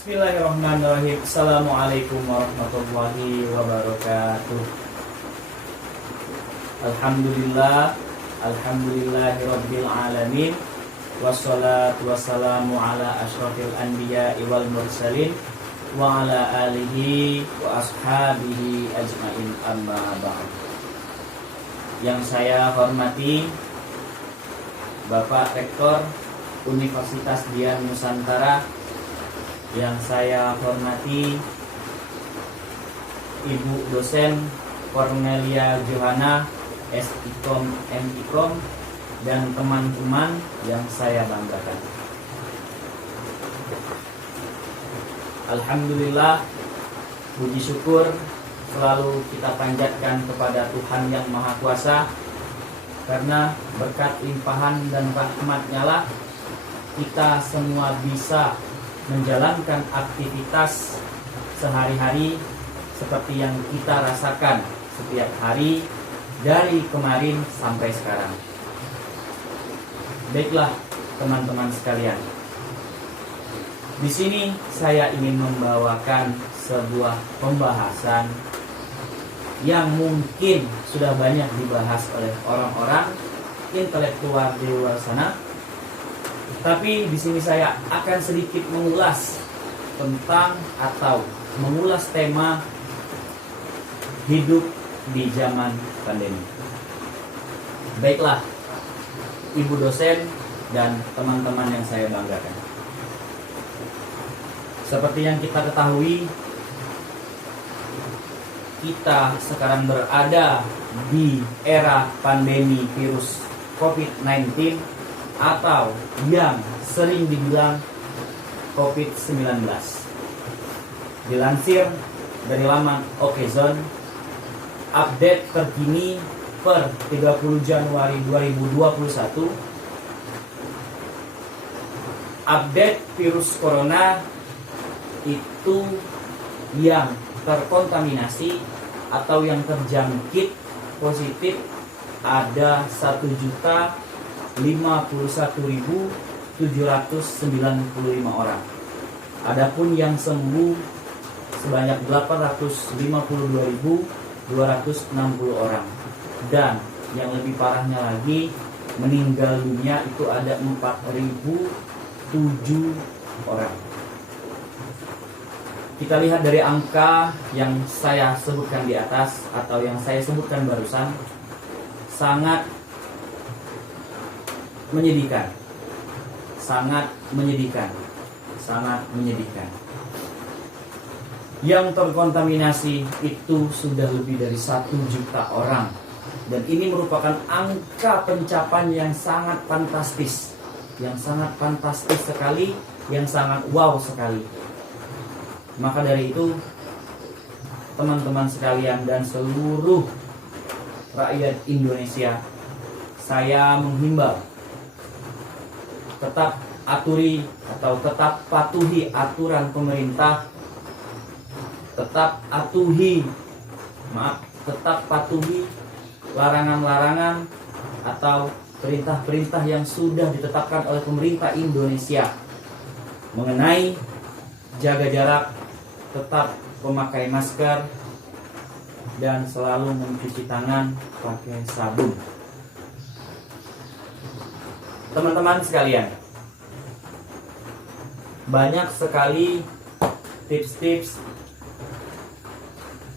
Bismillahirrahmanirrahim. Assalamualaikum warahmatullahi wabarakatuh. Alhamdulillah, alhamdulillahirabbil alamin. Wassalatu wassalamu ala asyrafil anbiya'i wal mursalin wa ala alihi wa ashabihi ajmain, amma ba'd. Yang saya hormati Bapak Rektor Universitas Dian Nusantara, yang saya hormati Ibu dosen Cornelia Johanna S.Ikom M.Ikom, dan teman-teman yang saya banggakan. Alhamdulillah, puji syukur selalu kita panjatkan kepada Tuhan Yang Maha Kuasa, karena berkat limpahan dan rahmat-Nya lah kita semua bisa menjalankan aktivitas sehari-hari seperti yang kita rasakan setiap hari dari kemarin sampai sekarang. Baiklah teman-teman sekalian, di sini saya ingin membawakan sebuah pembahasan yang mungkin sudah banyak dibahas oleh orang-orang intelektual di luar sana. Tapi di sini saya akan sedikit mengulas tentang atau mengulas tema hidup di zaman pandemi. Baiklah, Ibu dosen dan teman-teman yang saya banggakan. Seperti yang kita ketahui, kita sekarang berada di era pandemi virus COVID-19 atau yang sering dibilang COVID-19. Dilansir dari laman Okezone, update terkini per 30 Januari 2021, update virus corona itu yang terkontaminasi atau yang terjangkit positif ada 1.051.795 orang. Adapun yang sembuh sebanyak 852.260 orang. Dan yang lebih parahnya lagi, meninggal dunia itu ada 4.007 orang. Kita lihat dari angka yang saya sebutkan di atas atau yang saya sebutkan barusan, sangat menyedihkan, sangat menyedihkan, sangat menyedihkan. Yang terkontaminasi itu sudah lebih dari 1 juta orang, dan ini merupakan angka pencapaian yang sangat fantastis, sekali, yang sangat wow sekali. Maka dari itu, teman-teman sekalian dan seluruh rakyat Indonesia, saya menghimbau tetap tetap patuhi aturan pemerintah, tetap patuhi larangan-larangan atau perintah-perintah yang sudah ditetapkan oleh pemerintah Indonesia mengenai jaga jarak, tetap memakai masker, dan selalu mencuci tangan pakai sabun. Teman-teman sekalian, banyak sekali tips-tips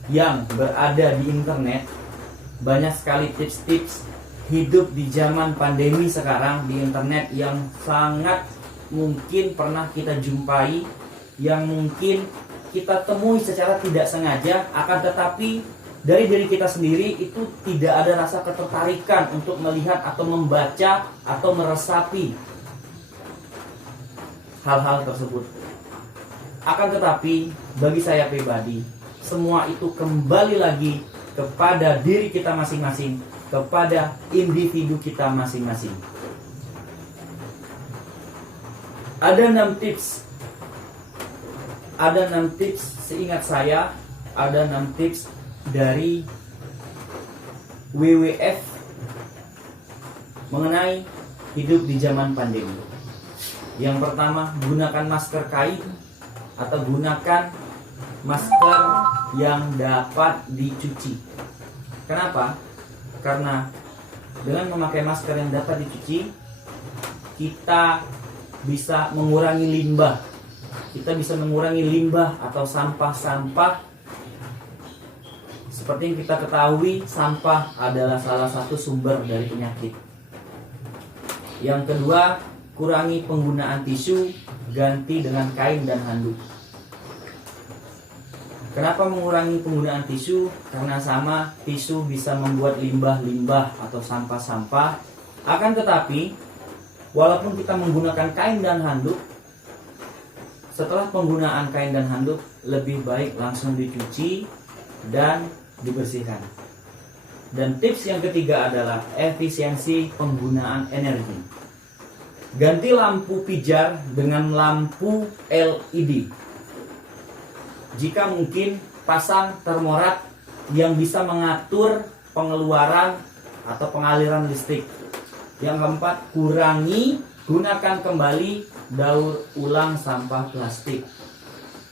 yang berada di internet, banyak sekali tips-tips hidup di zaman pandemi sekarang di internet yang sangat mungkin pernah kita jumpai, yang mungkin kita temui secara tidak sengaja, akan tetapi dari diri kita sendiri itu tidak ada rasa ketertarikan untuk melihat atau membaca atau meresapi hal-hal tersebut. Akan tetapi bagi saya pribadi, semua itu kembali lagi kepada diri kita masing-masing, kepada individu kita masing-masing. Ada 6 tips seingat saya, ada 6 tips dari WWF mengenai hidup di zaman pandemi. Yang pertama, gunakan masker kain atau gunakan masker yang dapat dicuci. Kenapa? Karena dengan memakai masker yang dapat dicuci, kita bisa mengurangi limbah. Kita bisa mengurangi limbah atau sampah-sampah. Seperti yang kita ketahui, sampah adalah salah satu sumber dari penyakit. Yang kedua, kurangi penggunaan tisu, ganti dengan kain dan handuk. Kenapa mengurangi penggunaan tisu? Karena sama, tisu bisa membuat limbah-limbah atau sampah-sampah. Akan tetapi, walaupun kita menggunakan kain dan handuk, setelah penggunaan kain dan handuk, lebih baik langsung dicuci dan dibersihkan. Dan tips yang ketiga adalah efisiensi penggunaan energi. Ganti lampu pijar dengan lampu LED. Jika mungkin, pasang termorat yang bisa mengatur pengeluaran atau pengaliran listrik. Yang keempat, gunakan kembali daur ulang sampah plastik.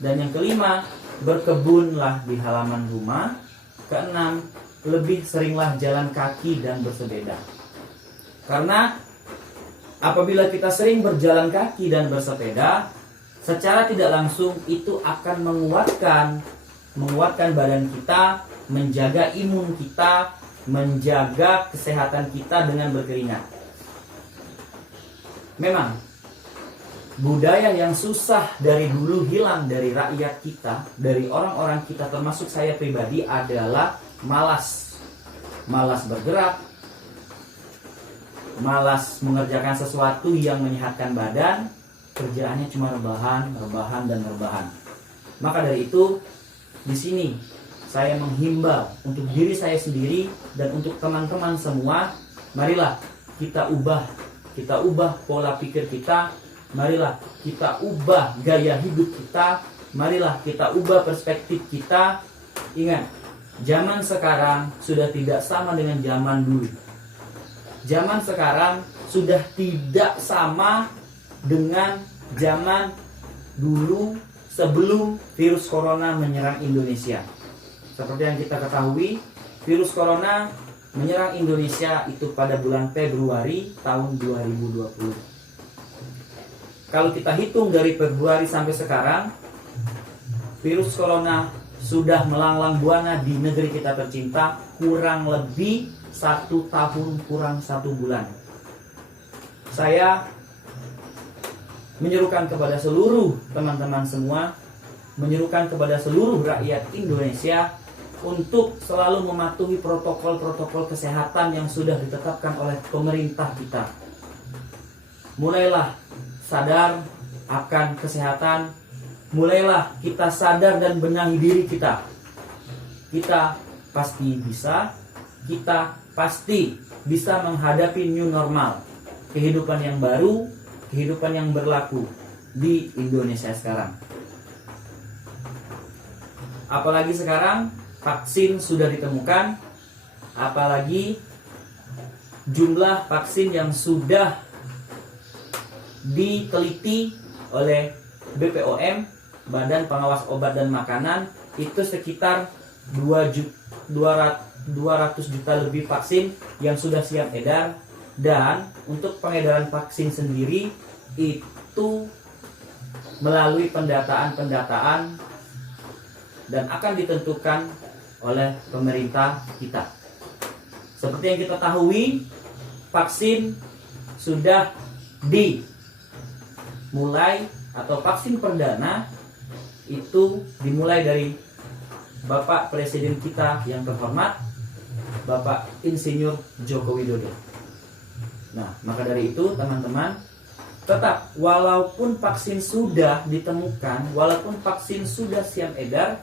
Dan yang kelima, berkebunlah di halaman rumah. Keenam, lebih seringlah jalan kaki dan bersepeda. Karena apabila kita sering berjalan kaki dan bersepeda, secara tidak langsung itu akan menguatkan badan kita, menjaga imun kita, menjaga kesehatan kita dengan berkeringat. Memang budaya yang susah dari dulu hilang dari rakyat kita, dari orang-orang kita, termasuk saya pribadi, adalah malas. Malas bergerak, malas mengerjakan sesuatu yang menyehatkan badan. Kerjaannya cuma rebahan. Maka dari itu, di sini saya menghimbau untuk diri saya sendiri dan untuk teman-teman semua, marilah kita ubah pola pikir kita, marilah kita ubah gaya hidup kita, marilah kita ubah perspektif kita. Ingat, zaman sekarang sudah tidak sama dengan zaman dulu. Zaman sekarang sudah tidak sama dengan zaman dulu sebelum virus corona menyerang Indonesia. Seperti yang kita ketahui, virus corona menyerang Indonesia itu pada bulan Februari tahun 2020. Kalau kita hitung dari Februari sampai sekarang, virus corona sudah melanglang buana di negeri kita tercinta kurang lebih 1 tahun kurang 1 bulan. Saya menyerukan kepada seluruh teman-teman semua, menyerukan kepada seluruh rakyat Indonesia untuk selalu mematuhi protokol-protokol kesehatan yang sudah ditetapkan oleh pemerintah kita. Mulailah sadar akan kesehatan, mulailah kita sadar dan benahi diri kita. Kita pasti bisa menghadapi new normal, kehidupan yang baru, kehidupan yang berlaku di Indonesia sekarang. Apalagi sekarang vaksin sudah ditemukan, apalagi jumlah vaksin yang sudah diteliti oleh BPOM, Badan Pengawas Obat dan Makanan, itu sekitar 200 juta lebih vaksin yang sudah siap edar. Dan untuk pengedaran vaksin sendiri itu melalui pendataan dan akan ditentukan oleh pemerintah kita. Seperti yang kita ketahui, vaksin sudah dimulai atau vaksin perdana itu dimulai dari Bapak Presiden kita yang terhormat, Bapak Insinyur Joko Widodo. Nah, maka dari itu teman-teman, tetap walaupun vaksin sudah ditemukan, walaupun vaksin sudah siap edar,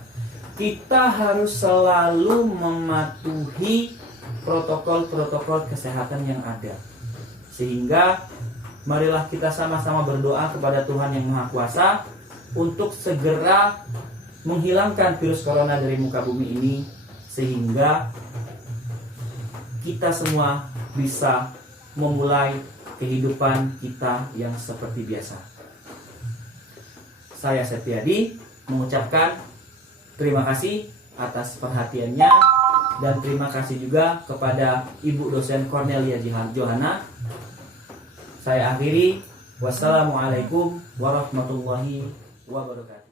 kita harus selalu mematuhi protokol-protokol kesehatan yang ada. Sehingga marilah kita sama-sama berdoa kepada Tuhan yang Maha Kuasa untuk segera menghilangkan virus corona dari muka bumi ini, sehingga kita semua bisa memulai kehidupan kita yang seperti biasa. Saya Septiadi mengucapkan terima kasih atas perhatiannya, dan terima kasih juga kepada Ibu dosen Cornelia Johana. Saya akhiri. Wassalamualaikum warahmatullahi wabarakatuh.